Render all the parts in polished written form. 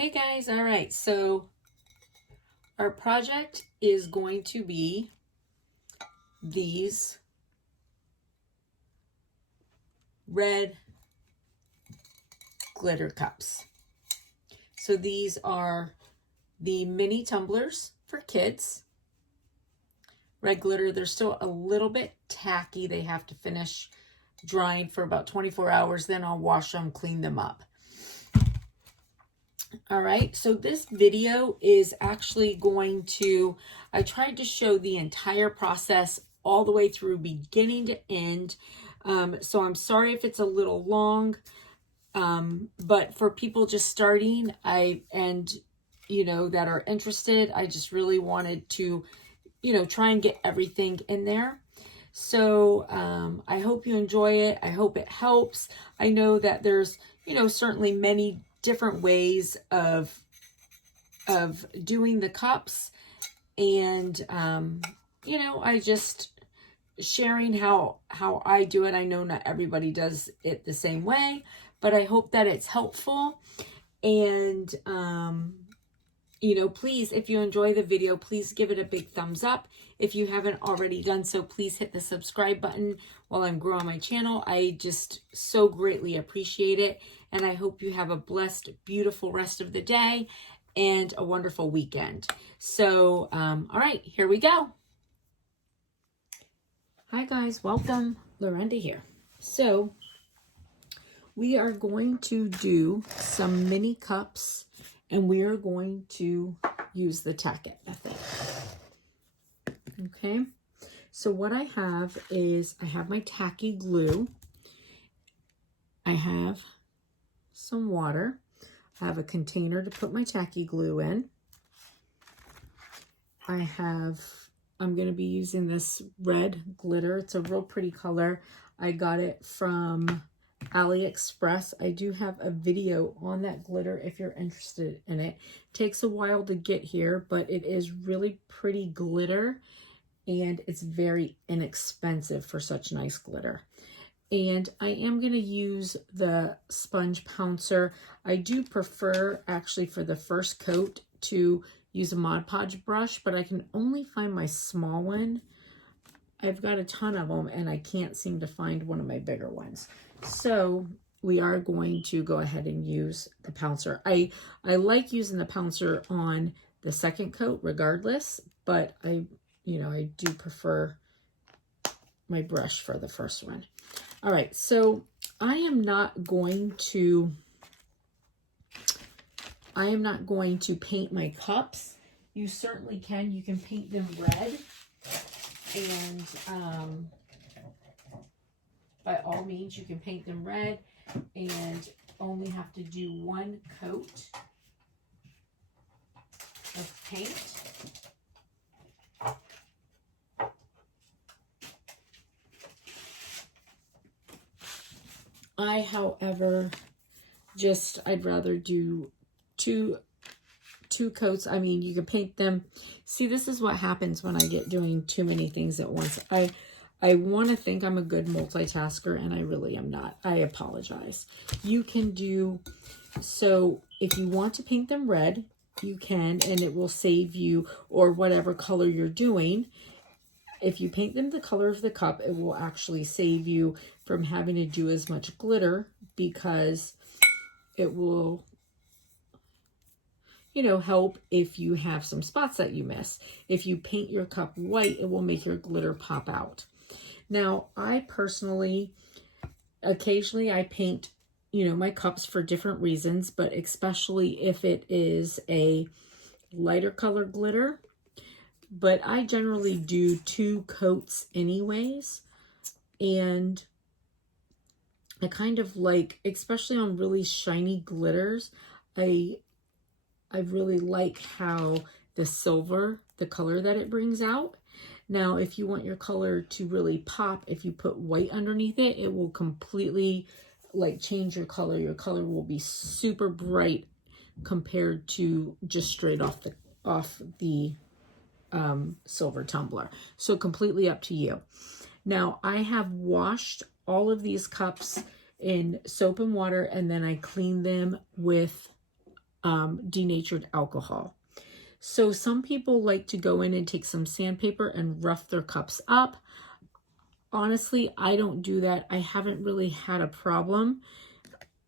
Hey guys, all right, so our project is going to be these red glitter cups. So these are the mini tumblers for kids. Red glitter, they're still a little bit tacky. They have to finish drying for about 24 hours. Then I'll wash them, clean them up. All right, so this video is actually going to, I tried to show the entire process all the way through beginning to end. So I'm sorry if it's a little long, but for people just starting, that are interested, I just really wanted to, try and get everything in there. So I hope you enjoy it. I hope it helps. I know that there's, certainly many different ways of doing the cups, and I just sharing how I do it. I know not everybody does it the same way, but I hope that it's helpful. And please, if you enjoy the video, please give it a big thumbs up. If you haven't already done so, please hit the subscribe button while I'm growing my channel. I just so greatly appreciate it. And I hope you have a blessed, beautiful rest of the day and a wonderful weekend. So, all right, here we go. Hi guys, welcome. Lorinda here. So we are going to do some mini cups, and we are going to use the Tack method. Okay, so what I have is I have my tacky glue. I have some water. I have a container to put my tacky glue in. I'm going to be using this red glitter. It's a real pretty color. I got it from AliExpress. I do have a video on that glitter if you're interested in it. Takes a while to get here, but it is really pretty glitter, and it's very inexpensive for such nice glitter. And I am going to use the sponge pouncer. I do prefer, actually, for the first coat to use a Mod Podge brush, but I can only find my small one. I've got a ton of them, and I can't seem to find one of my bigger ones. So we are going to go ahead and use the pouncer. I like using the pouncer on the second coat regardless, but I do prefer my brush for the first one. All right, so I am not going to paint my cups. You certainly can. You can paint them red, and by all means, you can paint them red and only have to do one coat of paint. I, however, I'd rather do two coats. I mean, you can paint them. See, this is what happens when I get doing too many things at once. I want to think I'm a good multitasker, and I really am not. I apologize. You can do, so if you want to paint them red, you can, and it will save you, or whatever color you're doing. If you paint them the color of the cup, it will actually save you from having to do as much glitter, because it will, help if you have some spots that you miss. If you paint your cup white, it will make your glitter pop out. Now, I personally, occasionally I paint, my cups for different reasons, but especially if it is a lighter color glitter. But I generally do 2 coats anyways. And I kind of like, especially on really shiny glitters, I really like how the silver, the color that it brings out. Now, if you want your color to really pop, if you put white underneath it, it will completely change your color. Your color will be super bright compared to just straight off the silver tumbler. So completely up to you. Now, I have washed all of these cups in soap and water, and then I clean them with denatured alcohol. So some people like to go in and take some sandpaper and rough their cups up. Honestly, I don't do that. I haven't really had a problem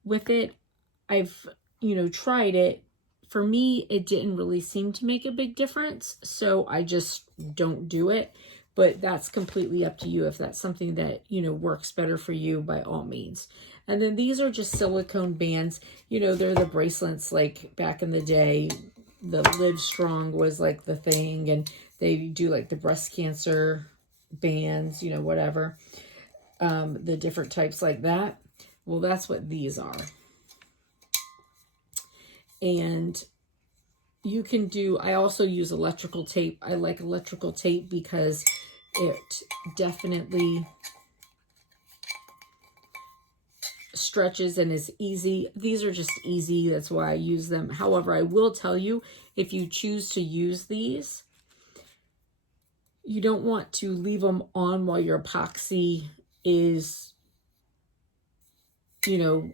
with it. I've, tried it. For me, it didn't really seem to make a big difference, so I just don't do it. But that's completely up to you. If that's something that, works better for you, by all means. And then these are just silicone bands. They're the bracelets like back in the day. The Live Strong was like the thing, and they do like the breast cancer bands, whatever. The different types like that. Well, that's what these are. And you can do, I also use electrical tape. I like electrical tape because it definitely stretches and is easy. These are just easy. That's why I use them. However, I will tell you, if you choose to use these, you don't want to leave them on while your epoxy is, curing,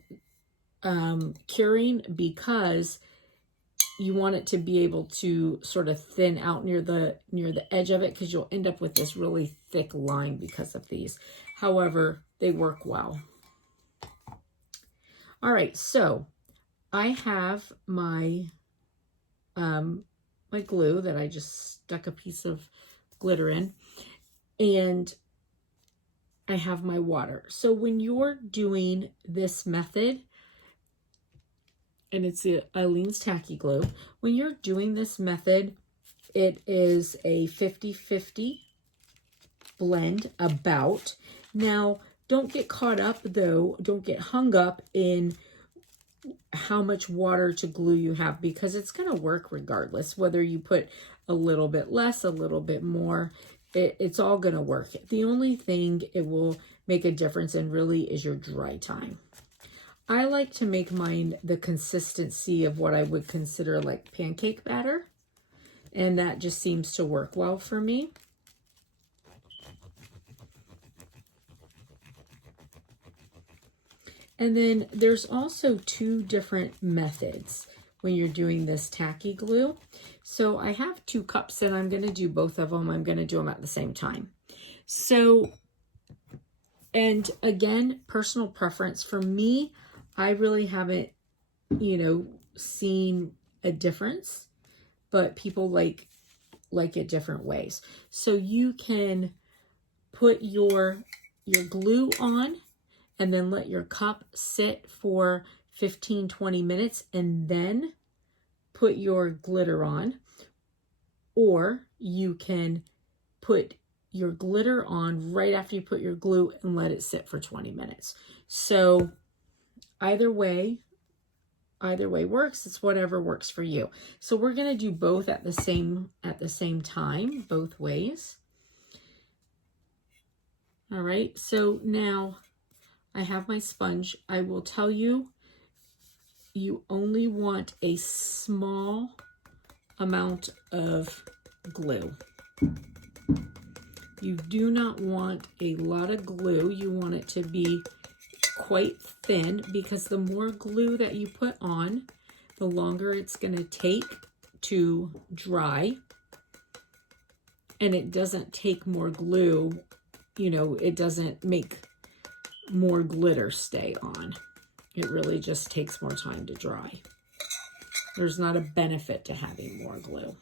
because you want it to be able to sort of thin out near the edge of it, because you'll end up with this really thick line because of these. However, they work well. All right, so I have my my glue that I just stuck a piece of glitter in, and I have my water. So when you're doing this method, and it's the Aleene's Tacky Glue, when you're doing this method, it is a 50-50 blend about. Now, don't get caught up though, don't get hung up in how much water to glue you have, because it's going to work regardless, whether you put a little bit less, a little bit more, it's all going to work. The only thing it will make a difference in really is your dry time. I like to make mine the consistency of what I would consider like pancake batter, and that just seems to work well for me. And then there's also two different methods when you're doing this tacky glue. So I have 2 cups and I'm going to do both of them. I'm going to do them at the same time. So, and again, personal preference for me, I really haven't, seen a difference, but people like it different ways. So you can put your glue on and then let your cup sit for 15-20 minutes and then put your glitter on. Or you can put your glitter on right after you put your glue and let it sit for 20 minutes. So either way works. It's whatever works for you. So we're going to do both at the same time, both ways. All right. So now I have my sponge. I will tell you, you only want a small amount of glue. You do not want a lot of glue. You want it to be quite thin, because the more glue that you put on, the longer it's going to take to dry. And it doesn't take more glue, it doesn't make more glitter stay on. It really just takes more time to dry. There's not a benefit to having more glue.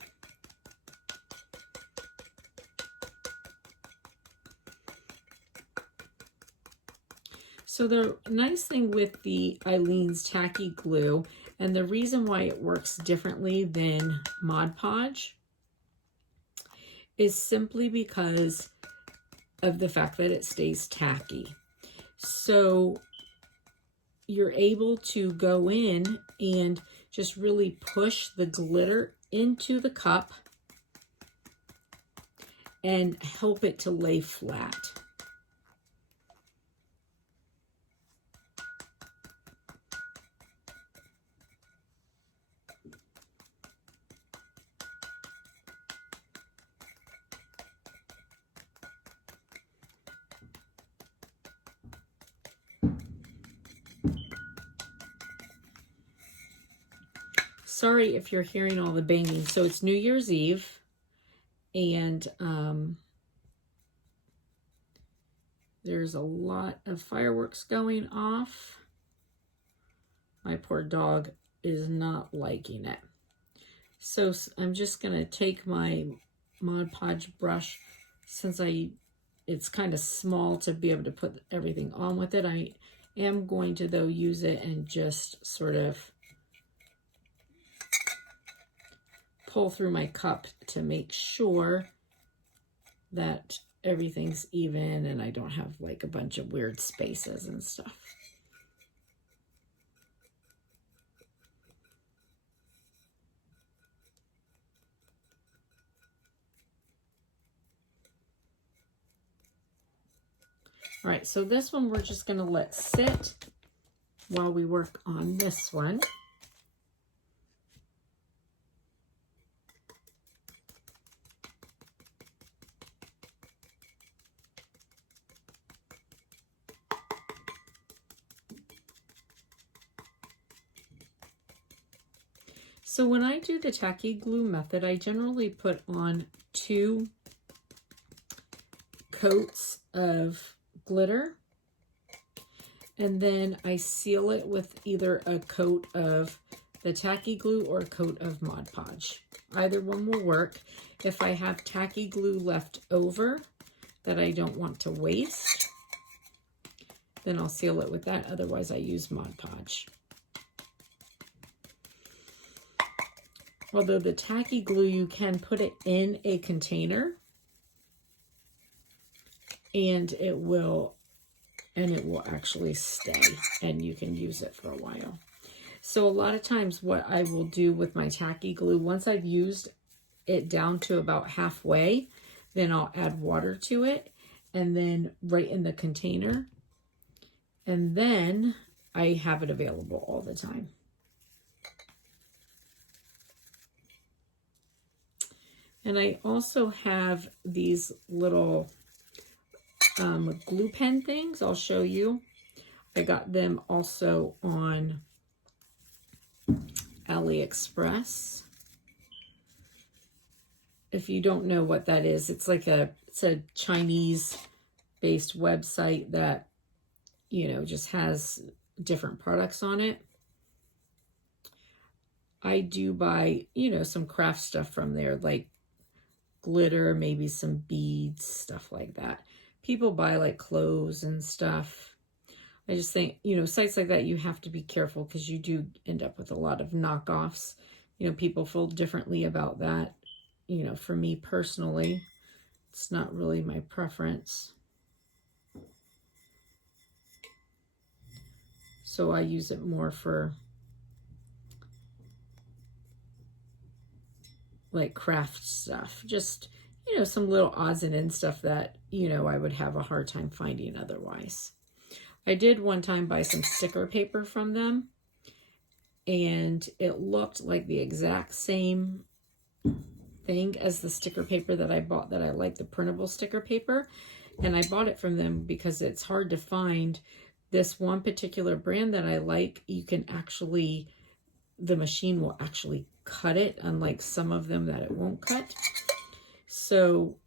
So the nice thing with the Aleene's Tacky Glue, and the reason why it works differently than Mod Podge, is simply because of the fact that it stays tacky. So you're able to go in and just really push the glitter into the cup and help it to lay flat. Sorry if you're hearing all the banging. So it's New Year's Eve, and there's a lot of fireworks going off. My poor dog is not liking it. So I'm just going to take my Mod Podge brush, since it's kind of small to be able to put everything on with it. I am going to, though, use it and just sort of pull through my cup to make sure that everything's even and I don't have like a bunch of weird spaces and stuff. All right, so this one we're just going to let sit while we work on this one. So when I do the tacky glue method, I generally put on 2 coats of glitter, and then I seal it with either a coat of the tacky glue or a coat of Mod Podge. Either one will work. If I have tacky glue left over that I don't want to waste, then I'll seal it with that. Otherwise, I use Mod Podge. Although the tacky glue, you can put it in a container and it will actually stay and you can use it for a while. So a lot of times what I will do with my tacky glue, once I've used it down to about halfway, then I'll add water to it and then right in the container, and then I have it available all the time. And I also have these little glue pen things. I'll show you. I got them also on AliExpress. If you don't know what that is, it's like it's a Chinese-based website that, you know, just has different products on it. I do buy, you know, some craft stuff from there, like glitter, maybe some beads, stuff like that. People buy like clothes and stuff. I just think, you know, sites like that, you have to be careful because you do end up with a lot of knockoffs. You know, people feel differently about that. You know, for me personally, it's not really my preference. So I use it more for like craft stuff. Just, you know, some little odds and ends stuff that, you know, I would have a hard time finding otherwise. I did one time buy some sticker paper from them, and it looked like the exact same thing as the sticker paper that I bought, that I like, the printable sticker paper. And I bought it from them because it's hard to find. This one particular brand that I like, you can actually, the machine will actually cut it, unlike some of them that it won't cut. So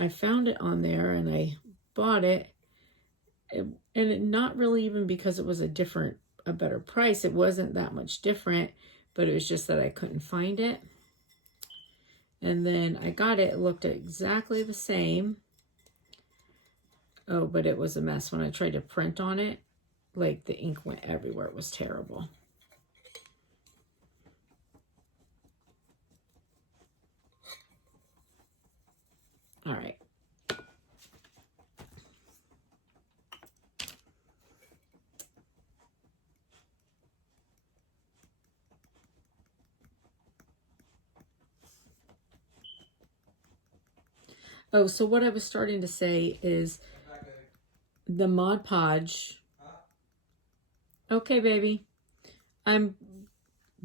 I found it on there and I bought it, and not really even because it was a better price. It wasn't that much different, but it was just that I couldn't find it. And then I got it. It looked exactly the same. Oh, but it was a mess. When I tried to print on it, like the ink went everywhere. It was terrible. All right. Oh, so what I was starting to say is the Mod Podge. Okay, baby. I'm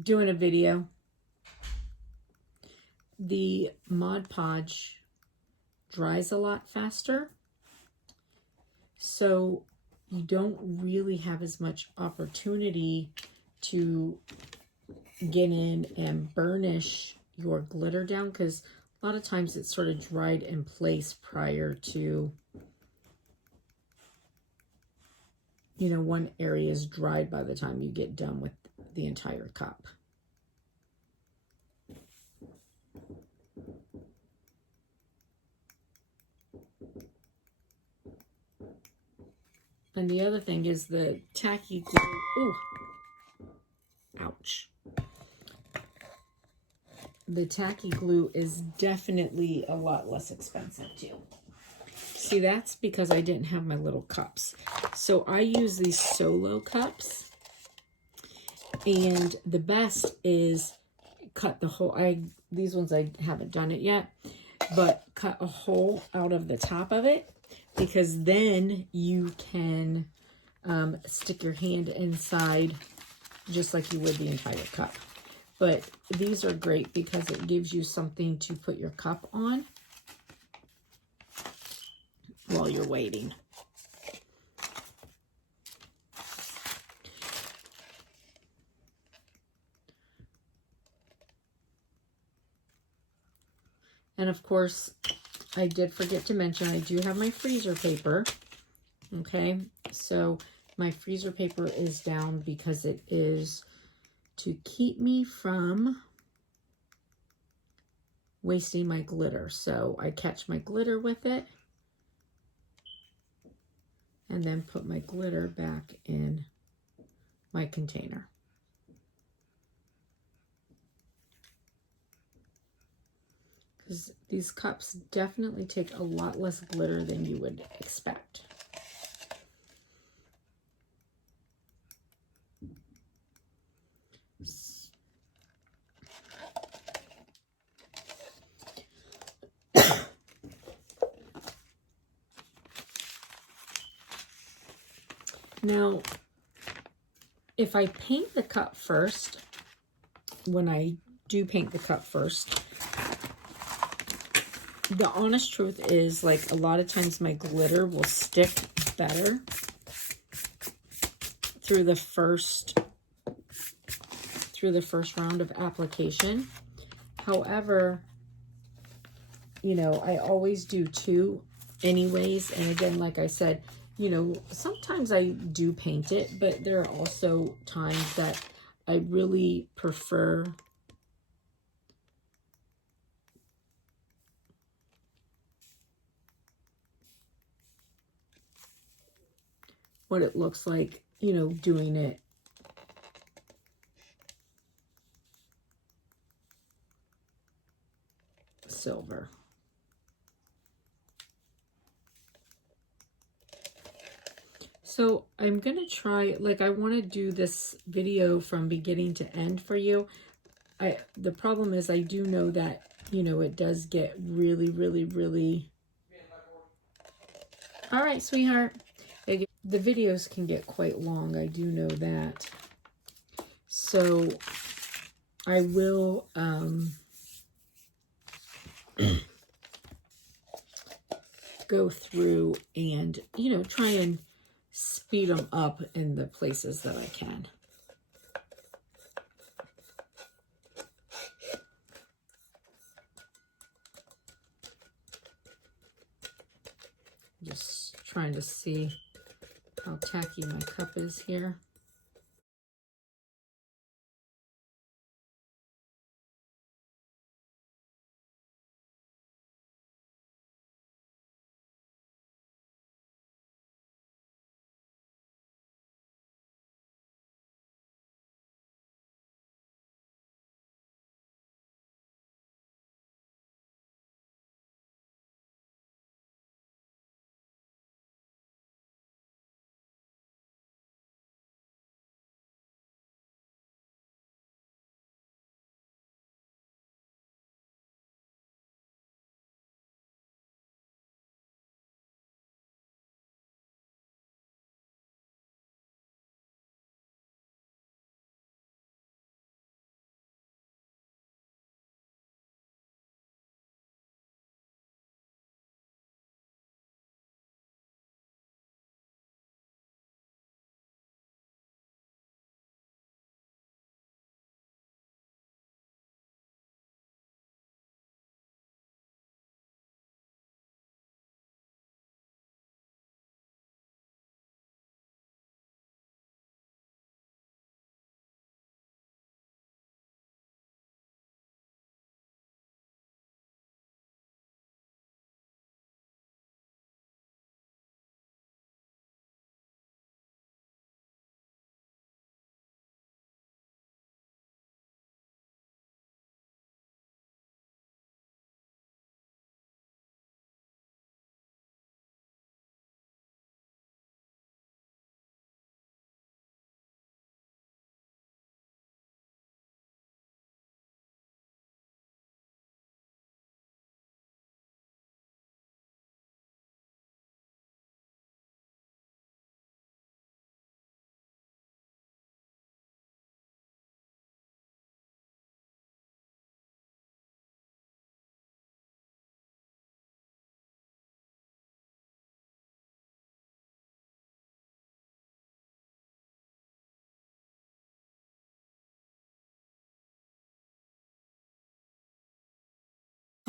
doing a video. The Mod Podge dries a lot faster, so you don't really have as much opportunity to get in and burnish your glitter down, because a lot of times it's sort of dried in place prior to, you know, one area is dried by the time you get done with the entire cup. And the other thing is the tacky glue. Ooh, ouch. The tacky glue is definitely a lot less expensive too. See, that's because I didn't have my little cups. So I use these solo cups. And the best is cut the hole. These ones I haven't done it yet, but cut a hole out of the top of it, because then you can stick your hand inside just like you would the entire cup. But these are great because it gives you something to put your cup on while you're waiting. And of course, I did forget to mention, I do have my freezer paper. Okay, so my freezer paper is down because it is to keep me from wasting my glitter. So I catch my glitter with it and then put my glitter back in my container. Because these cups definitely take a lot less glitter than you would expect. Now, if I paint the cup first, when I do paint the cup first, the honest truth is, like, a lot of times my glitter will stick better through the first round of application. However, you know, I always do two anyways. And again, like I said, you know, sometimes I do paint it, but there are also times that I really prefer what it looks like, you know, doing it silver. So I'm going to try, like, I want to do this video from beginning to end for you. The problem is I do know that, you know, it does get really, really, really... All right, sweetheart. The videos can get quite long. I do know that. So I will go through and, you know, try and speed them up in the places that I can. Just trying to see how tacky my cup is here.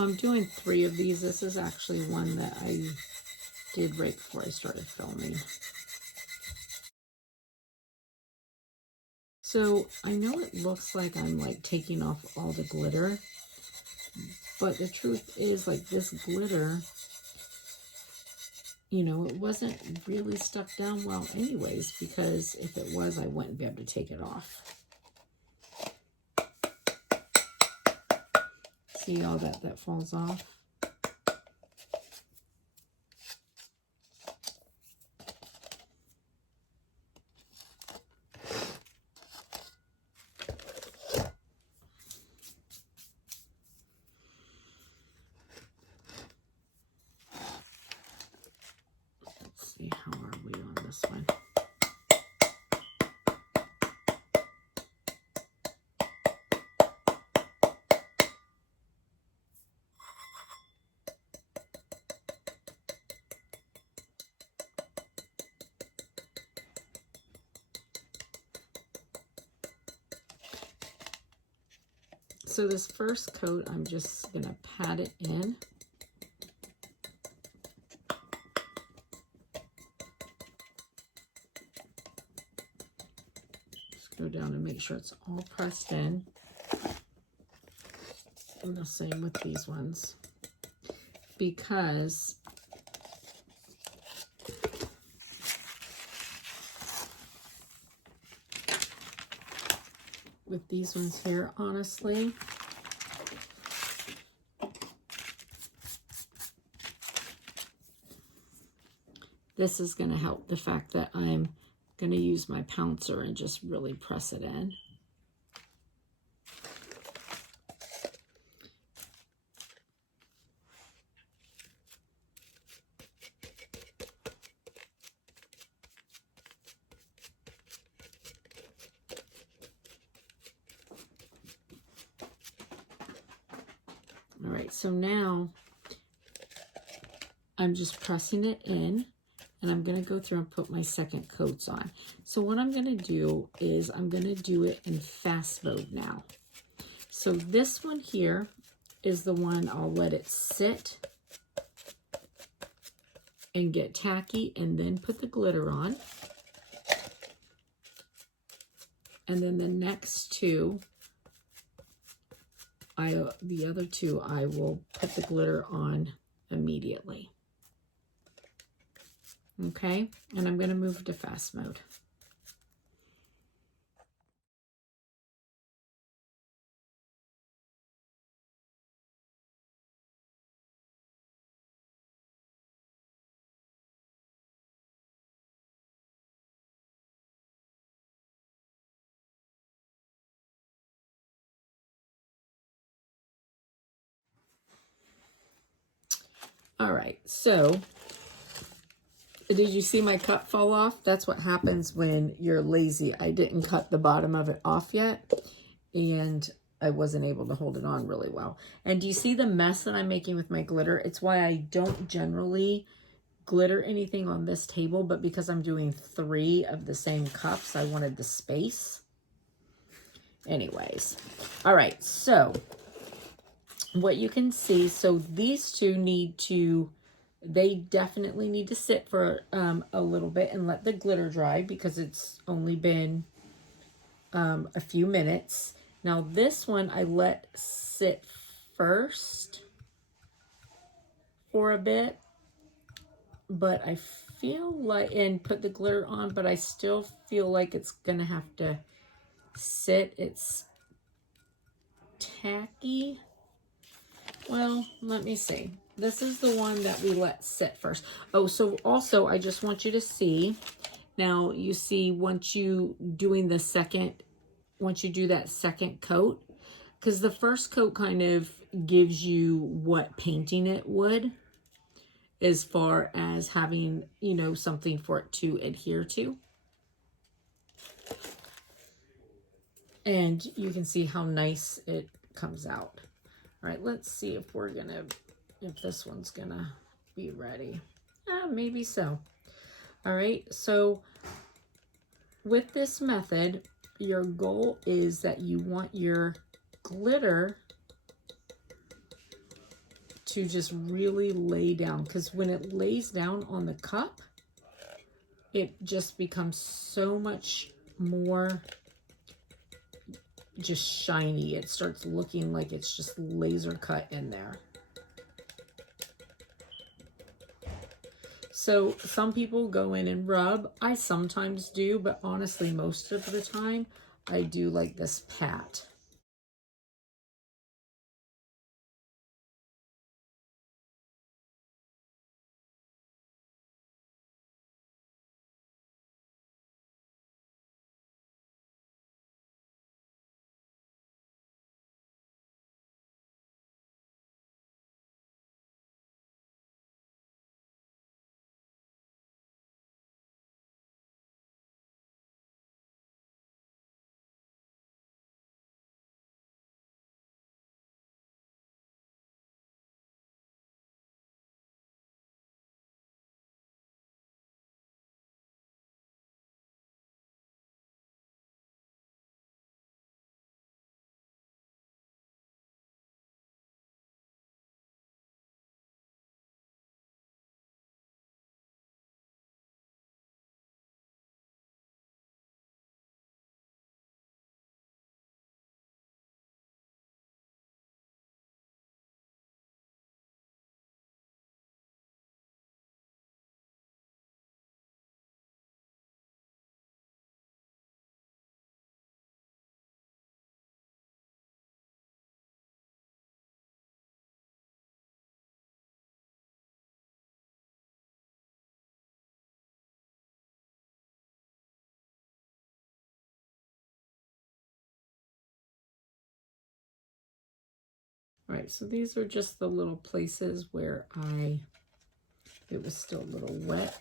I'm doing 3 of these. This is actually one that I did right before I started filming. So I know it looks like I'm like taking off all the glitter, but the truth is, like, this glitter, you know, it wasn't really stuck down well anyways, because if it was, I wouldn't be able to take it off. See all that falls off? Let's see, how are we on this one? So this first coat, I'm just gonna pat it in. Just go down and make sure it's all pressed in. And the same with these ones. Because with these ones here, honestly, this is going to help the fact that I'm going to use my pouncer and just really press it in. All right, so now I'm just pressing it in, and I'm going to go through and put my second coats on. So what I'm going to do is I'm going to do it in fast mode now. So this one here is the one I'll let it sit and get tacky and then put the glitter on. And then the next two, the other two, I will put the glitter on immediately. Okay, and I'm going to move to fast mode. All right, so did you see my cut fall off? That's what happens when you're lazy. I didn't cut the bottom of it off yet, and I wasn't able to hold it on really well. And do you see the mess that I'm making with my glitter? It's why I don't generally glitter anything on this table, but because I'm doing 3 of the same cups, I wanted the space. Anyways, all right, so what you can see, so these two need to, they definitely need to sit for a little bit and let the glitter dry, because it's only been a few minutes. Now this one I let sit first for a bit, but I feel like, and put the glitter on, but I still feel like it's gonna have to sit. It's tacky. Well, let me see. This is the one that we let sit first. Oh, so also I just want you to see, now you see once you doing the second, once you do that second coat, because the first coat kind of gives you what painting it would, as far as having, you know, something for it to adhere to. And you can see how nice it comes out. All right, let's see if we're gonna, if this one's gonna be ready. Maybe so. All right, so with this method, your goal is that you want your glitter to just really lay down, because when it lays down on the cup, it just becomes so much more just shiny. It starts looking like it's just laser cut in there. So some people go in and rub. I sometimes do, but honestly, most of the time, I do like this pat. All right, so these are just the little places where it was still a little wet.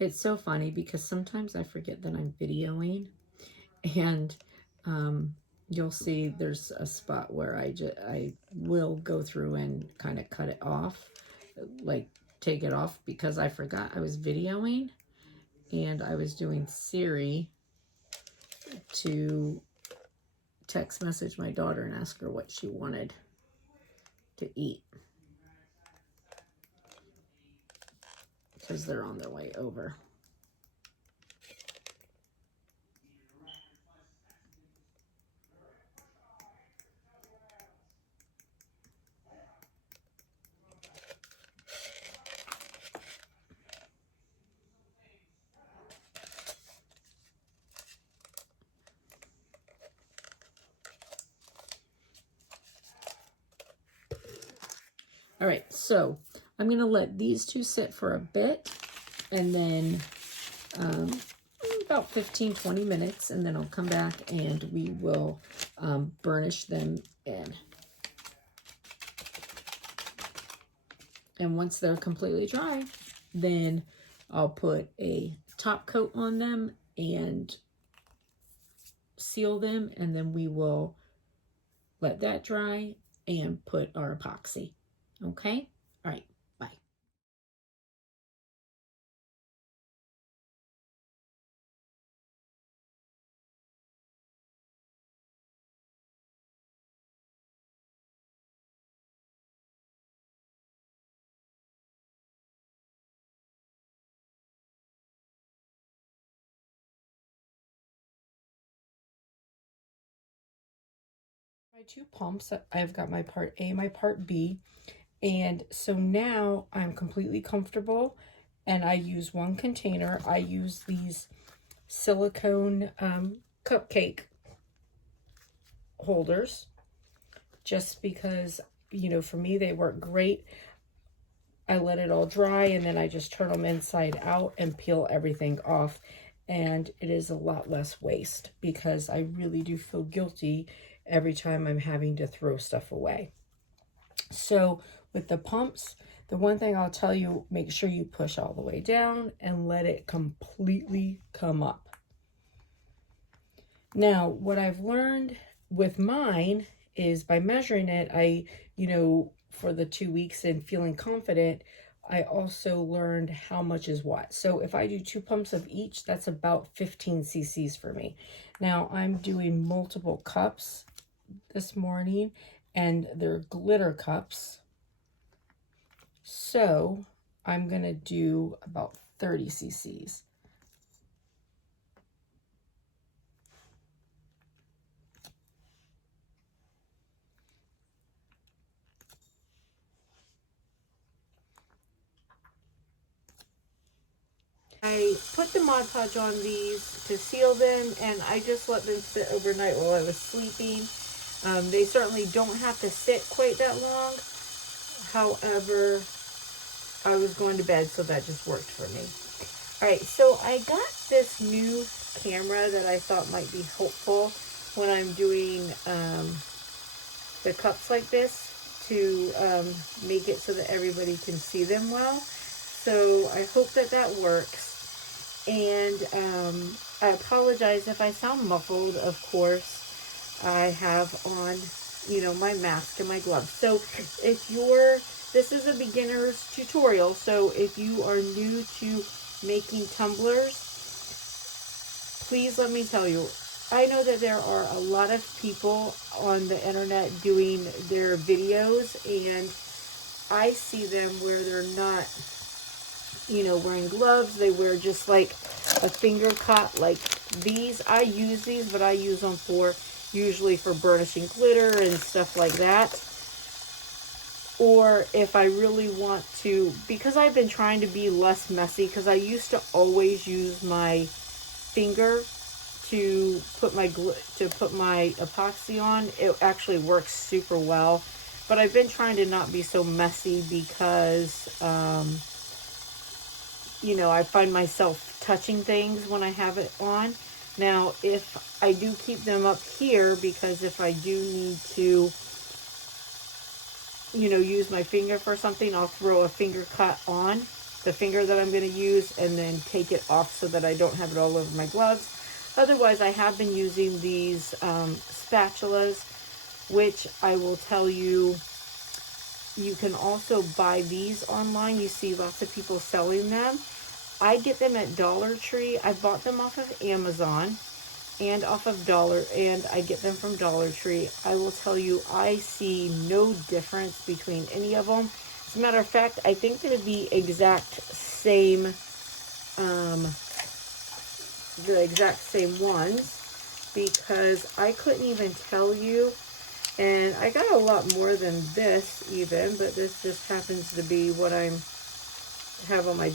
It's so funny because sometimes I forget that I'm videoing, and you'll see there's a spot where I will go through and kind of cut it off, like take it off, because I forgot I was videoing and I was doing Siri to text message my daughter and ask her what she wanted to eat, because they're on their way over. All right, so I'm going to let these two sit for a bit, and then about 15-20 minutes, and then I'll come back and we will burnish them in. And once they're completely dry, then I'll put a top coat on them and seal them, and then we will let that dry and put our epoxy. Okay? All right, bye. My two pumps, I've got my part A, my part B, and so now I'm completely comfortable, and I use one container. I use these silicone cupcake holders just because, you know, for me they work great. I let it all dry and then I just turn them inside out and peel everything off. and it is a lot less waste because I really do feel guilty every time I'm having to throw stuff away. So with the pumps, the one thing I'll tell you, make sure you push all the way down and let it completely come up. Now, what I've learned with mine is by measuring it, for the 2 weeks and feeling confident, I also learned how much is what. So if I do 2 pumps of each, that's about 15 cc's for me. Now I'm doing multiple cups this morning, and they're glitter cups. So I'm gonna do about 30 cc's. I put the Mod Podge on these to seal them, and I just let them sit overnight while I was sleeping. They certainly don't have to sit quite that long. However, I was going to bed, so that just worked for me. All right, so I got this new camera that I thought might be helpful when I'm doing the cups like this to make it so that everybody can see them well. So I hope that that works. And I apologize if I sound muffled, of course. I have on, my mask and my gloves. So if this is a beginner's tutorial, so if you are new to making tumblers, please let me tell you, I know that there are a lot of people on the internet doing their videos, and I see them where they're not, wearing gloves. They wear just like a finger cut like these. I use these, but I use them usually for burnishing glitter and stuff like that. Or if I really want to, because I've been trying to be less messy, because I used to always use my finger to put my epoxy on. It actually works super well, but I've been trying to not be so messy because I find myself touching things when I have it on. Now, if I do keep them up here, because if I do need to, use my finger for something, I'll throw a finger cut on the finger that I'm going to use and then take it off so that I don't have it all over my gloves. Otherwise, I have been using these spatulas, which I will tell you, you can also buy these online. You see lots of people selling them. I get them at Dollar Tree. I bought them off of Amazon and off of and I get them from Dollar Tree. I will tell you, I see no difference between any of them. As a matter of fact, I think they're the exact same ones, because I couldn't even tell you. And I got a lot more than this even, but this just happens to be what I have on my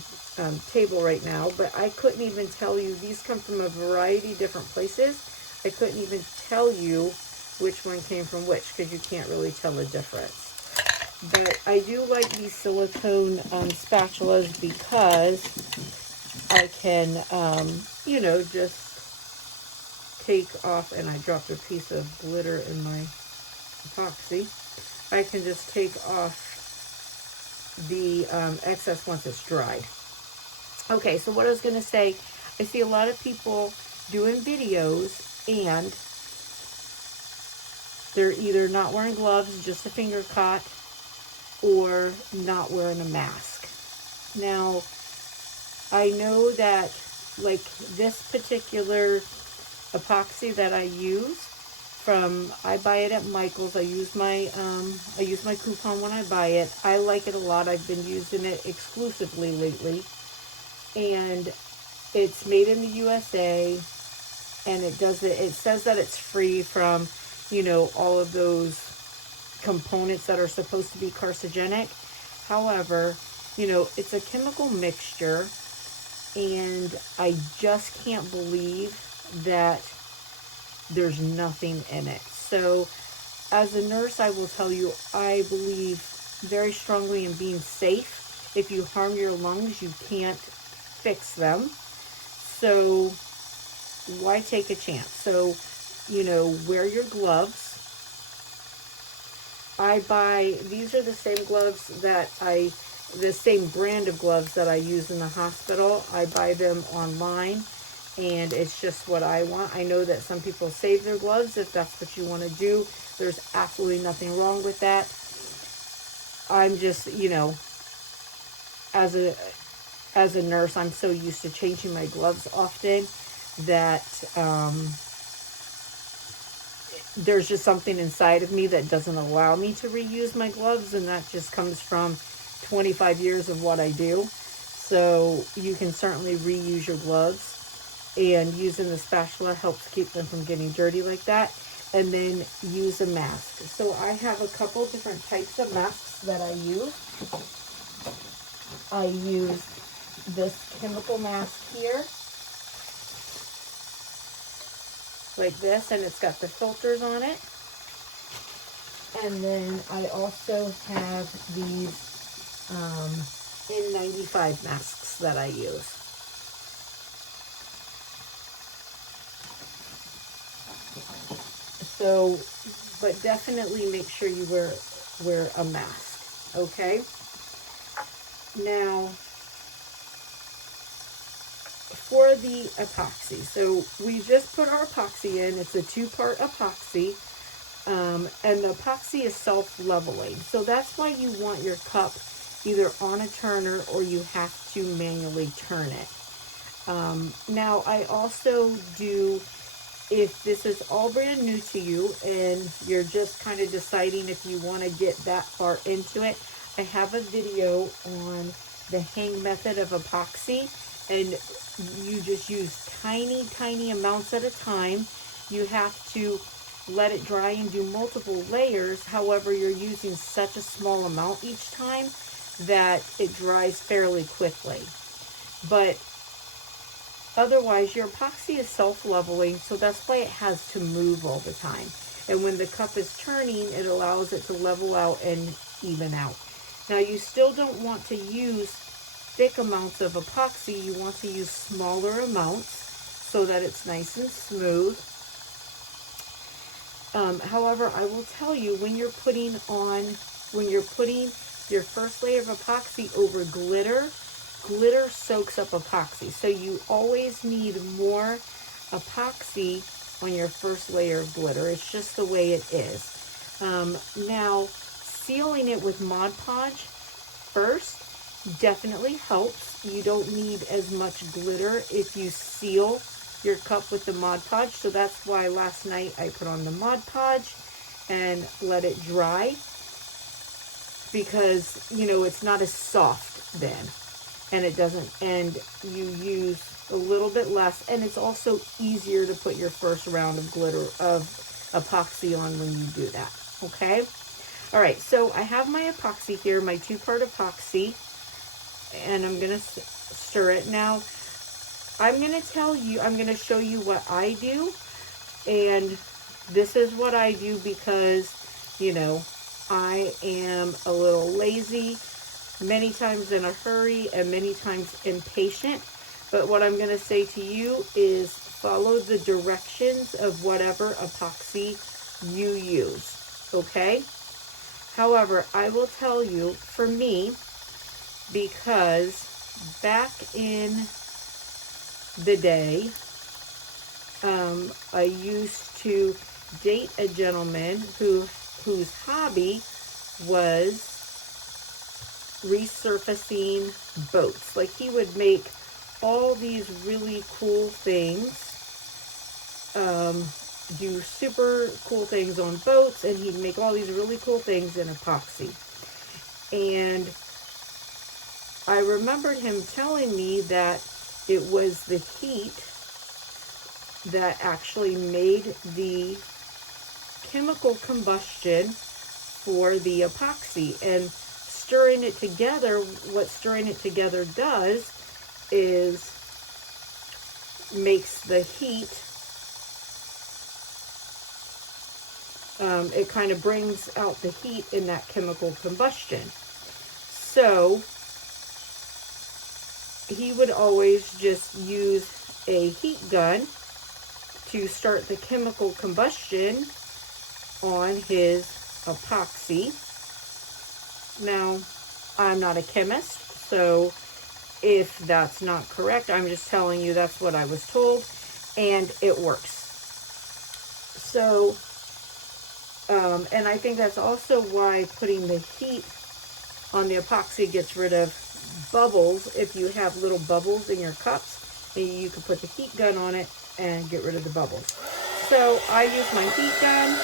table right now. But I couldn't even tell you. These come from a variety of different places. I couldn't even tell you which one came from which, because you can't really tell the difference. But I do like these silicone spatulas because I can, just take off, and I dropped a piece of glitter in my epoxy. I can just take off the excess once it's dried. Okay, so what I was going to say, I see a lot of people doing videos and they're either not wearing gloves, just a finger cut, or not wearing a mask. Now, I know that like this particular epoxy that I use, I buy it at Michael's. I use my coupon when I buy it. I like it a lot. I've been using it exclusively lately. And it's made in the USA, and it says that it's free from, all of those components that are supposed to be carcinogenic. However, it's a chemical mixture, and I just can't believe that there's nothing in it. So as a nurse, I will tell you, I believe very strongly in being safe. If you harm your lungs, you can't fix them. So why take a chance? So, you know, wear your gloves. These are the same gloves that the same brand of gloves that I use in the hospital. I buy them online, and it's just what I want. I know that some people save their gloves if that's what you want to do. There's absolutely nothing wrong with that. I'm just, you know, as a nurse, I'm so used to changing my gloves often that there's just something inside of me that doesn't allow me to reuse my gloves, and that just comes from 25 years of what I do. So you can certainly reuse your gloves, and using the spatula helps keep them from getting dirty like that. And then use a mask. So I have a couple different types of masks that I use. I use this chemical mask here, like this, and it's got the filters on it. And then I also have these N95 masks that I use. So, but definitely make sure you wear a mask, okay? Now, for the epoxy, so we just put our epoxy in. It's a 2-part epoxy, and the epoxy is self-leveling. So that's why you want your cup either on a turner or you have to manually turn it. Now, I also do, if this is all brand new to you and you're just kind of deciding if you want to get that far into it, I have a video on the hang method of epoxy, and you just use tiny, tiny amounts at a time. You have to let it dry and do multiple layers. However, you're using such a small amount each time that it dries fairly quickly. But otherwise, your epoxy is self-leveling, so that's why it has to move all the time. And when the cup is turning, it allows it to level out and even out. Now, you still don't want to use thick amounts of epoxy. You want to use smaller amounts so that it's nice and smooth. However, I will tell you, when you're putting your first layer of epoxy over glitter, glitter soaks up epoxy. So you always need more epoxy on your first layer of glitter. It's just the way it is. Now, sealing it with Mod Podge first definitely helps. You don't need as much glitter if you seal your cup with the Mod Podge. So that's why last night I put on the Mod Podge and let it dry, because, you know, it's not as soft then, and it doesn't, and you use a little bit less, and it's also easier to put your first round of glitter of epoxy on when you do that. Okay. All right, so I have my epoxy here, my 2-part epoxy, and I'm going to stir it. Now, I'm going to show you what I do, and this is what I do because, you know, I am a little lazy, many times in a hurry, and many times impatient. But what I'm going to say to you is follow the directions of whatever epoxy you use, okay? However, I will tell you, for me, because back in the day, I used to date a gentleman whose hobby was resurfacing boats. Like, he would make all these really cool things, do super cool things on boats, and he'd make all these really cool things in epoxy. And I remembered him telling me that it was the heat that actually made the chemical combustion for the epoxy. And stirring it together, what stirring it together does is makes the heat, it kind of brings out the heat in that chemical combustion. So he would always just use a heat gun to start the chemical combustion on his epoxy. Now, I'm not a chemist, so if that's not correct, I'm just telling you that's what I was told, and it works. So, and I think that's also why putting the heat on the epoxy gets rid of bubbles. If you have little bubbles in your cups, you can put the heat gun on it and get rid of the bubbles. So I use my heat gun.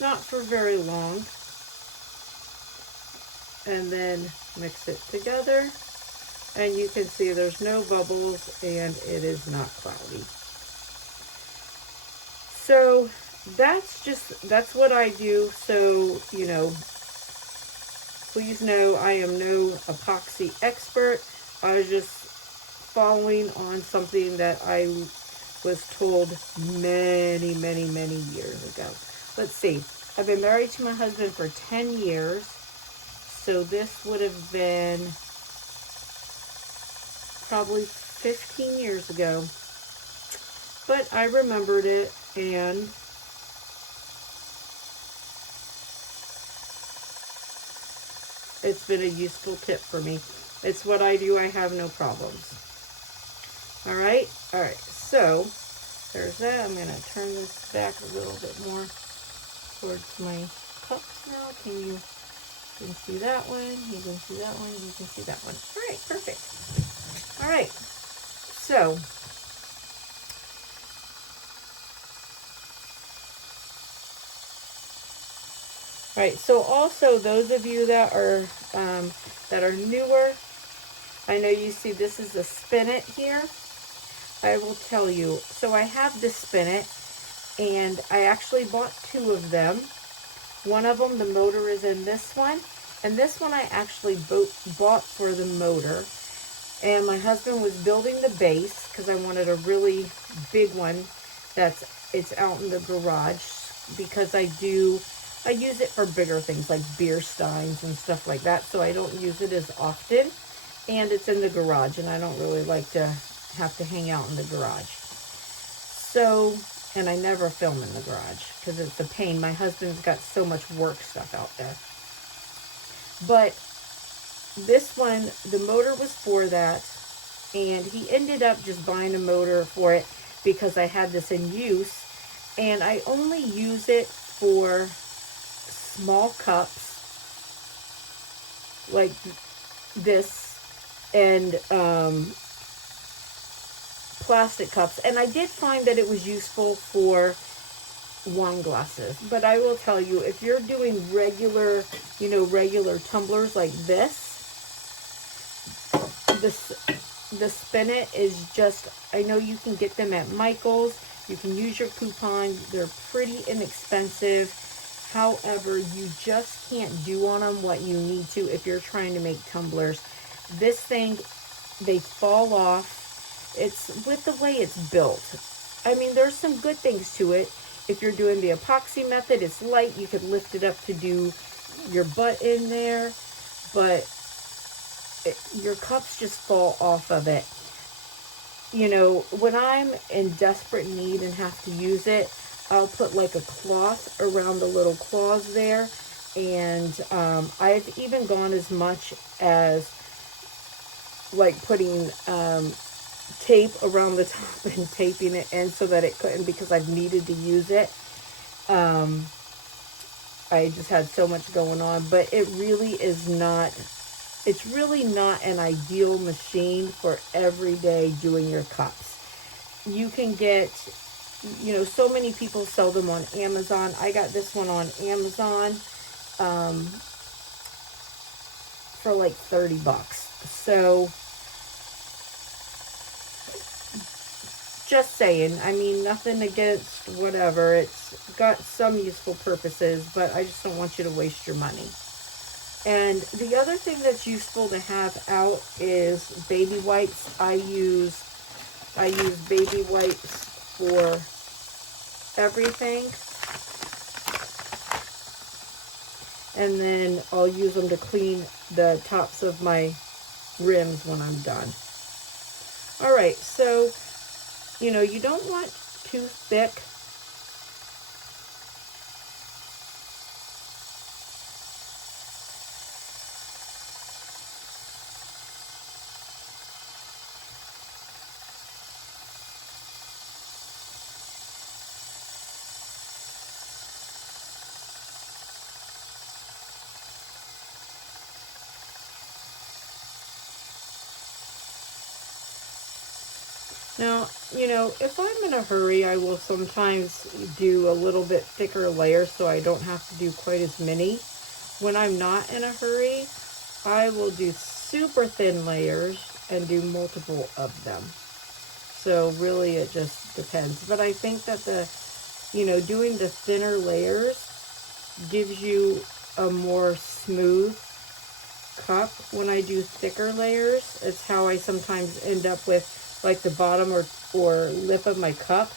Not for very long, and then mix it together, and you can see there's no bubbles and it is not cloudy. So that's what I do. So, you know, please know I am no epoxy expert. I was just following on something that I was told many years ago. Let's see, I've been married to my husband for 10 years, so this would have been probably 15 years ago, but I remembered it, and it's been a useful tip for me. It's what I do. I have no problems. All right, so there's that. I'm going to turn this back a little bit more towards my cups now. You can see that one, you can see that one, you can see that one. All right, perfect. All right, so also those of you that are newer, I know you see this is a spinet here. I will tell you, so I have this spinet, and I actually bought 2 of them. One of them, the motor is in this one, and this one I actually bought for the motor. And my husband was building the base because I wanted a really big one it's out in the garage, because I use it for bigger things like beer steins and stuff like that, so I don't use it as often, and it's in the garage, and I don't really like to have to hang out in the garage. So, and I never film in the garage because it's a pain. My husband's got so much work stuff out there. But this one, the motor was for that, and he ended up just buying a motor for it because I had this in use, and I only use it for small cups like this, and plastic cups, and I did find that it was useful for wine glasses. But I will tell you, if you're doing regular tumblers like this, the spinet is just, I know you can get them at Michael's, you can use your coupon, they're pretty inexpensive. However, you just can't do on them what you need to if you're trying to make tumblers. This thing, they fall off. It's with the way it's built. I mean, there's some good things to it. If you're doing the epoxy method, it's light. You could lift it up to do your butt in there, but your cups just fall off of it. You know, when I'm in desperate need and have to use it, I'll put like a cloth around the little claws there, and I've even gone as much as like putting tape around the top and taping it in so that it couldn't, because I've needed to use it. I just had so much going on, but it really is not, it's really not an ideal machine for everyday doing your cups. You can get, you know, so many people sell them on Amazon. I got this one on Amazon for like $30. So just saying. I mean, nothing against whatever. It's got some useful purposes, but I just don't want you to waste your money. And the other thing that's useful to have out is baby wipes. I use baby wipes for everything. And then I'll use them to clean the tops of my rims when I'm done. All right, so, you know, you don't want too thick. Now, you know, if I'm in a hurry, I will sometimes do a little bit thicker layer so I don't have to do quite as many. When I'm not in a hurry, I will do super thin layers and do multiple of them. So really it just depends. But I think that you know, doing the thinner layers gives you a more smooth cup. When I do thicker layers, it's how I sometimes end up with, like, the bottom or lip of my cup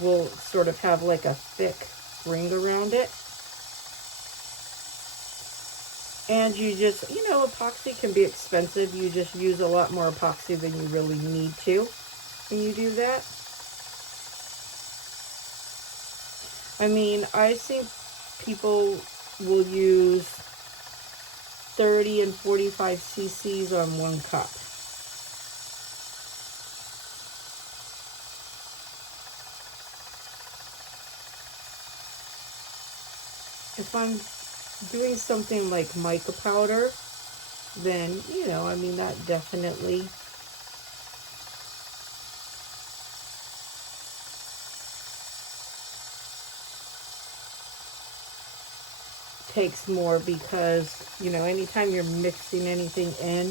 will sort of have like a thick ring around it. And you just, you know, epoxy can be expensive. You just use a lot more epoxy than you really need to when you do that. I mean, I see people will use 30 and 45 cc's on one cup. If I'm doing something like mica powder, then, you know, I mean, that definitely takes more, because, you know, anytime you're mixing anything in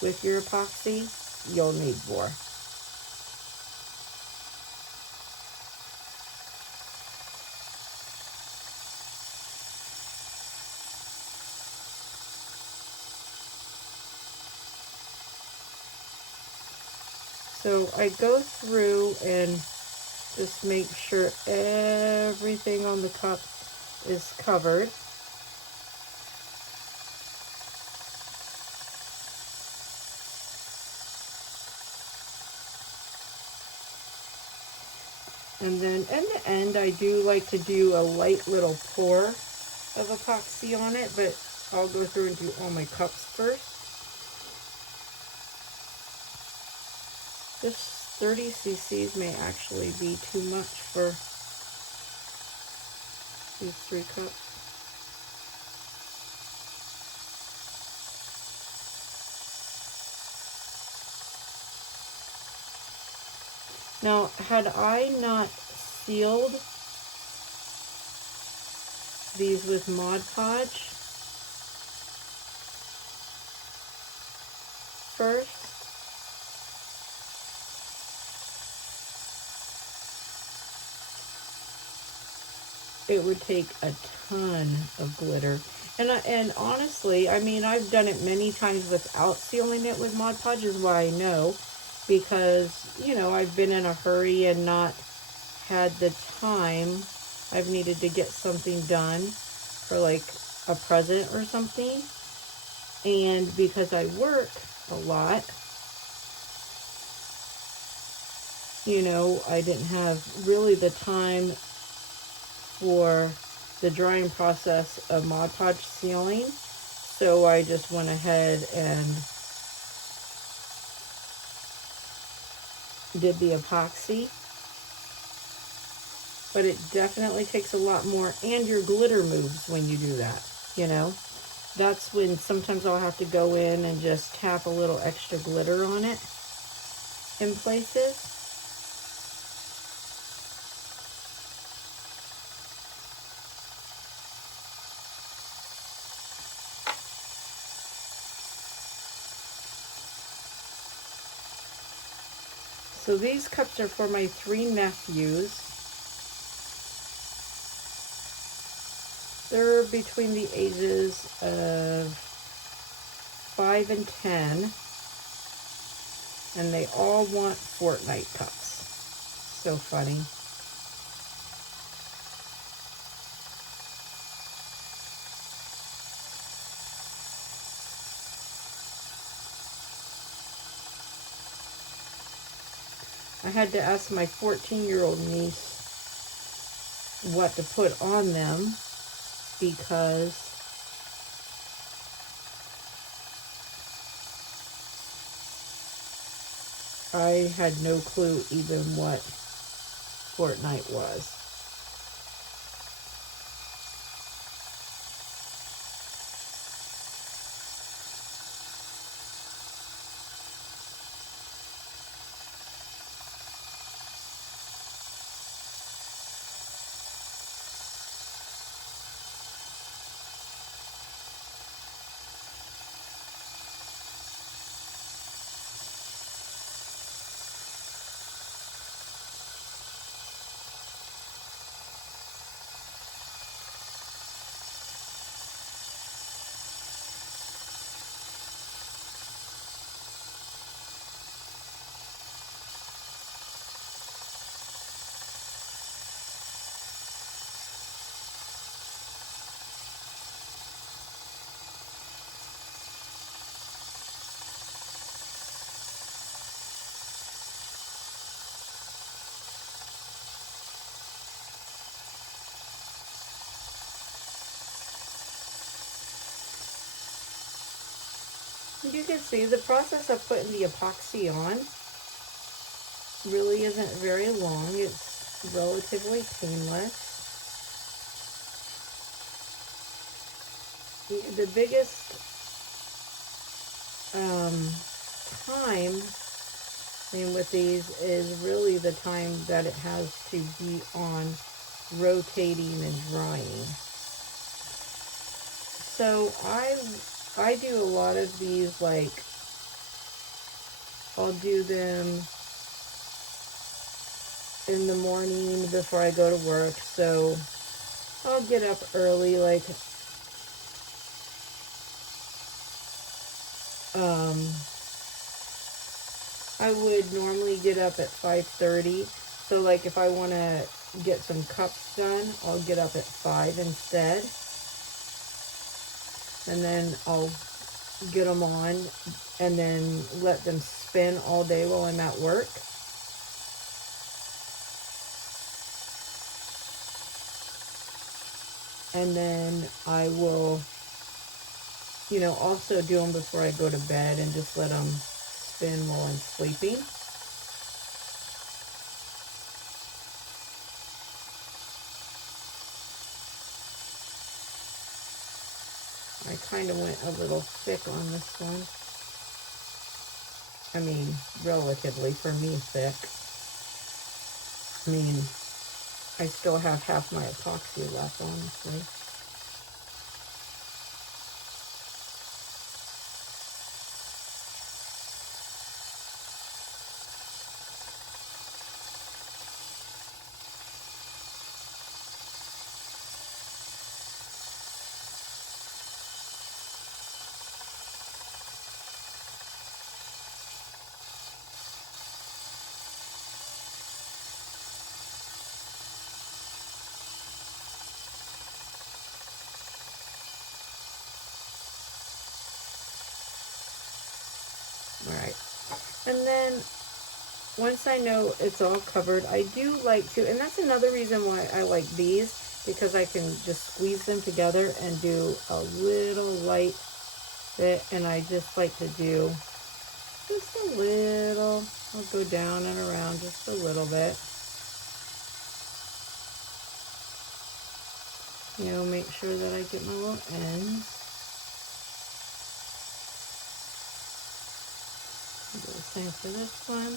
with your epoxy, you'll need more. So I go through and just make sure everything on the cup is covered. And then in the end, I do like to do a light little pour of epoxy on it, but I'll go through and do all my cups first. This 30 cc's may actually be too much for these 3 cups. Now, had I not sealed these with Mod Podge first, it would take a ton of glitter. And honestly, I mean, I've done it many times without sealing it with Mod Podge, is why I know. Because, you know, I've been in a hurry and not had the time. I've needed to get something done for like a present or something. And because I work a lot, you know, I didn't have really the time for the drying process of Mod Podge sealing. So I just went ahead and did the epoxy. But it definitely takes a lot more, and your glitter moves when you do that, you know. That's when sometimes I'll have to go in and just tap a little extra glitter on it in places. So these cups are for my 3 nephews. They're between the ages of 5 and 10. And they all want Fortnite cups. So funny. I had to ask my 14-year-old niece what to put on them because I had no clue even what Fortnite was. You can see the process of putting the epoxy on really isn't very long. It's relatively painless. The biggest time with these is really the time that it has to be on rotating and drying. So I do a lot of these, like, I'll do them in the morning before I go to work. So I'll get up early, like, I would normally get up at 5:30. So, like, if I want to get some cups done, I'll get up at 5 instead. And then I'll get them on and then let them spin all day while I'm at work. And then I will, you know, also do them before I go to bed and just let them spin while I'm sleeping. I kind of went a little thick on this one. I mean, relatively, for me, thick. I mean, I still have half my epoxy left, honestly. Alright, and then once I know it's all covered, I do like to, and that's another reason why I like these, because I can just squeeze them together and do a little light bit, and I just like to do just a little. I'll go down and around just a little bit. You know, make sure that I get my little ends. Do the same for this one.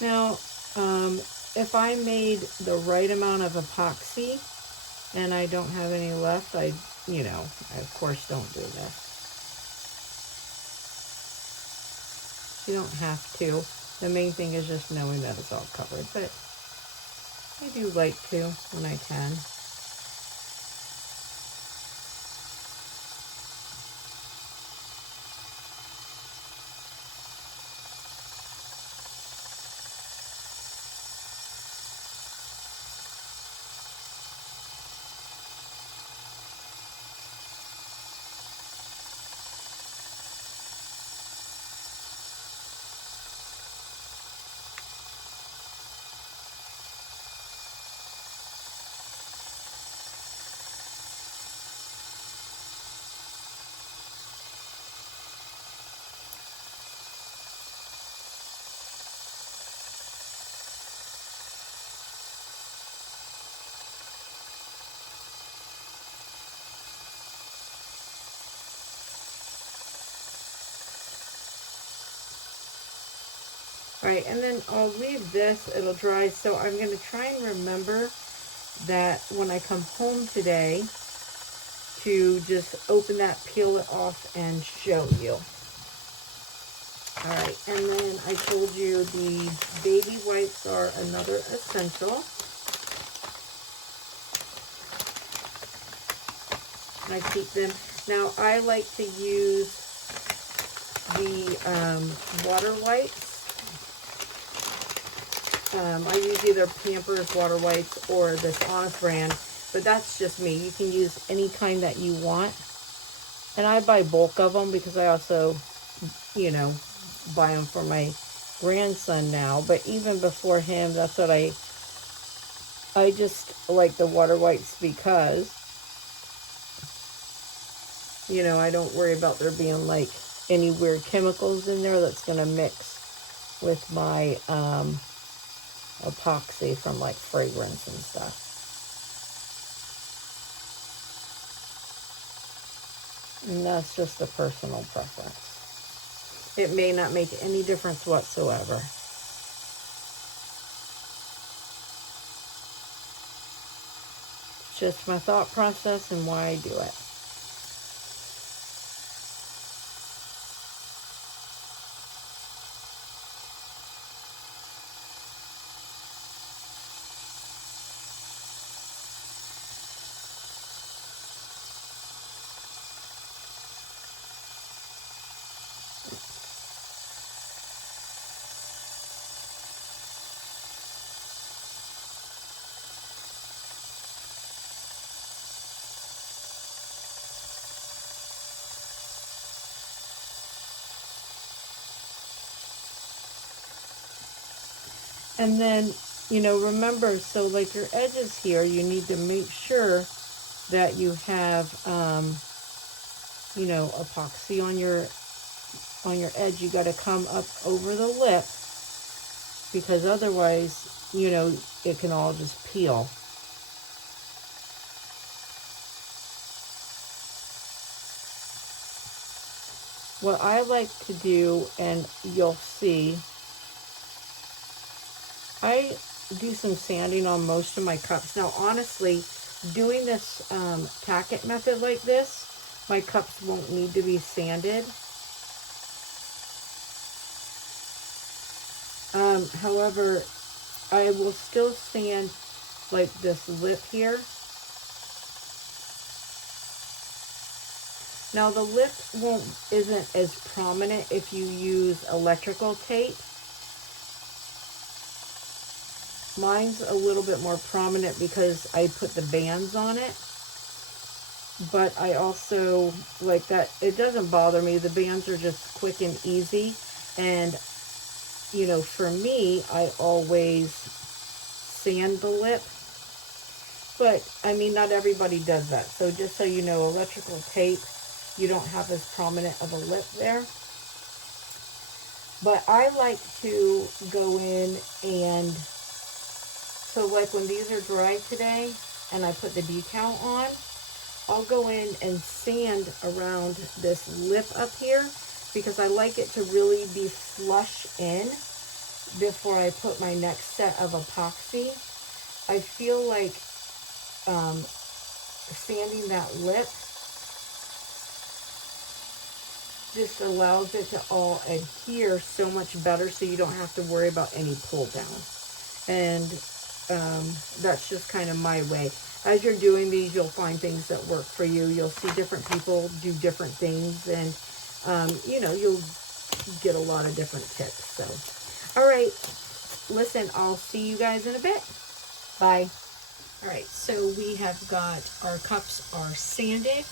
Now, if I made the right amount of epoxy and I don't have any left, I of course don't do this. You don't have to. The main thing is just knowing that it's all covered, but I do like to when I can. All right, and then I'll leave this, it'll dry. So I'm gonna try and remember that when I come home today to just open that, peel it off, and show you. All right, and then I told you the baby wipes are another essential. I keep them. Now, I like to use the water wipes. I use either Pampers water wipes or this Honest brand, but that's just me. You can use any kind that you want. And I buy bulk of them because I also, you know, buy them for my grandson now. But even before him, that's what I just like the water wipes because, you know, I don't worry about there being like any weird chemicals in there that's going to mix with my epoxy from like fragrance and stuff. And that's just a personal preference. It may not make any difference whatsoever. It's just my thought process and why I do it. And then, you know, remember, so like your edges here, you need to make sure that you have, you know, epoxy on your edge. You got to come up over the lip because otherwise, you know, it can all just peel. What I like to do, and you'll see, I do some sanding on most of my cups. Now, honestly, doing this tack it method like this, my cups won't need to be sanded. However, I will still sand like this lip here. Now, the lip isn't as prominent if you use electrical tape. Mine's a little bit more prominent because I put the bands on it. But I also like that. It doesn't bother me. The bands are just quick and easy. And, you know, for me, I always sand the lip. But, I mean, not everybody does that. So just so you know, electrical tape, you don't have as prominent of a lip there. But I like to go in and, so like when these are dry today and I put the decal on, I'll go in and sand around this lip up here because I like it to really be flush in before I put my next set of epoxy. I feel like sanding that lip just allows it to all adhere so much better, so you don't have to worry about any pull down. And that's just kind of my way. As you're doing these, you'll find things that work for you. You'll see different people do different things, and you know, you'll get a lot of different tips. So, all right, listen, I'll see you guys in a bit. Bye. All right, so we have got our cups are sanded.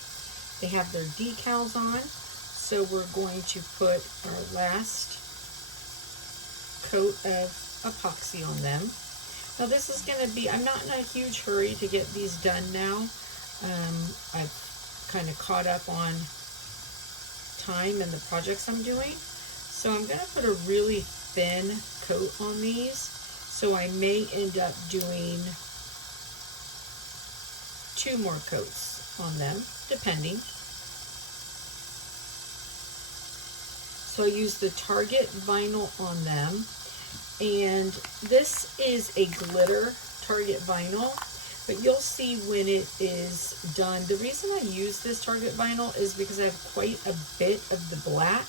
They have their decals on. So we're going to put our last coat of epoxy on them. Now this is going to be, I'm not in a huge hurry to get these done now. I've kind of caught up on time and the projects I'm doing. So I'm going to put a really thin coat on these. So I may end up doing 2 more coats on them, depending. So I use the Target vinyl on them. And this is a glitter Target vinyl, but you'll see when it is done. The reason I use this Target vinyl is because I have quite a bit of the black,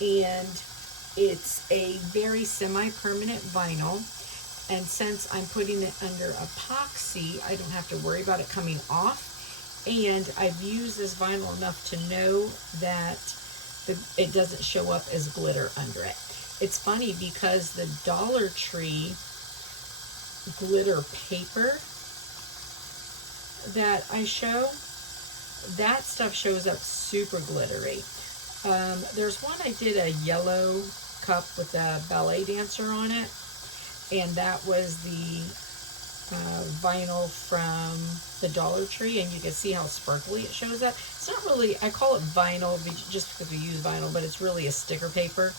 and it's a very semi-permanent vinyl. And since I'm putting it under epoxy, I don't have to worry about it coming off. And I've used this vinyl enough to know that it doesn't show up as glitter under it. It's funny because the Dollar Tree glitter paper that I show, that stuff shows up super glittery. There's one I did a yellow cup with a ballet dancer on it, and that was the vinyl from the Dollar Tree, and you can see how sparkly it shows up. It's not really, I call it vinyl just because we use vinyl, but it's really a sticker paper.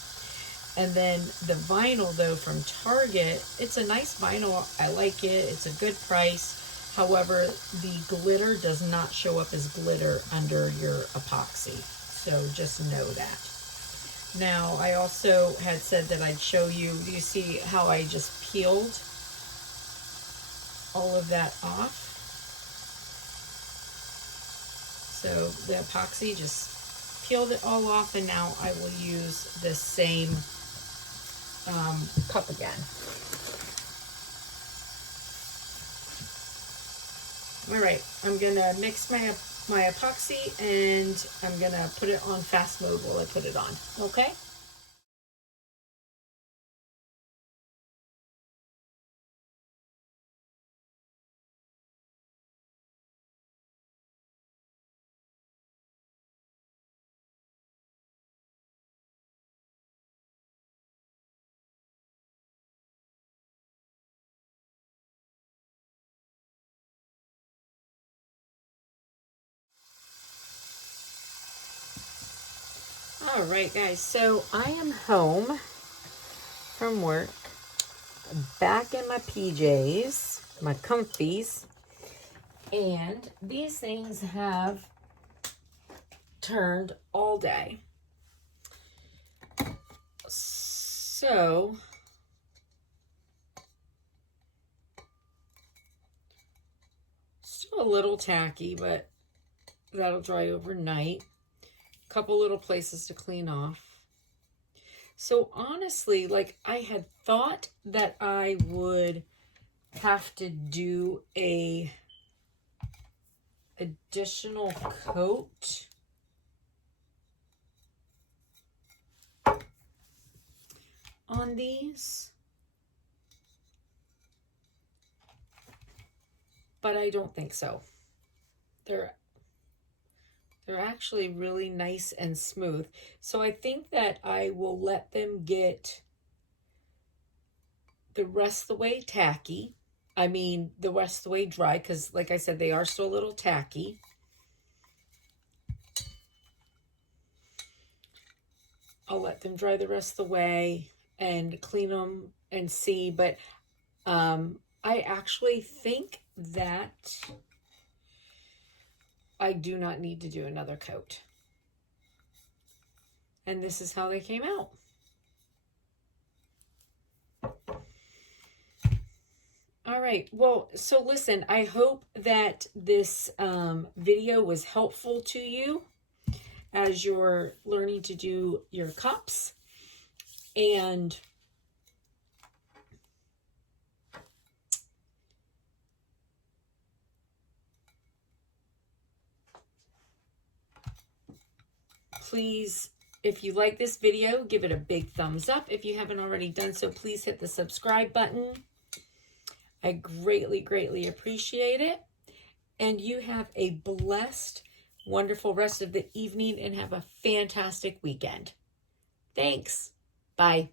And then the vinyl, though, from Target, it's a nice vinyl. I like it. It's a good price. However, the glitter does not show up as glitter under your epoxy. So just know that. Now, I also had said that I'd show you, do you see how I just peeled all of that off? So the epoxy, just peeled it all off, and now I will use the same cup again. All right, I'm gonna mix my epoxy, and I'm gonna put it on fast mode while I put it on. Okay. All right, guys, so I am home from work, back in my PJs, my comfies, and these things have turned all day. So still a little tacky, but that'll dry overnight. Couple little places to clean off. So honestly, like, I had thought that I would have to do a additional coat on these, but I don't think so. They're actually really nice and smooth. So I think that I will let them get the rest of the way tacky. I mean, the rest of the way dry, because like I said, they are still a little tacky. I'll let them dry the rest of the way and clean them and see. But I actually think that I do not need to do another coat. And this is how they came out. All right, well, so listen, I hope that this video was helpful to you. as you're learning to do your cups. And please, if you like this video, give it a big thumbs up. If you haven't already done so, please hit the subscribe button. I greatly, greatly appreciate it. And you have a blessed, wonderful rest of the evening and have a fantastic weekend. Thanks. Bye.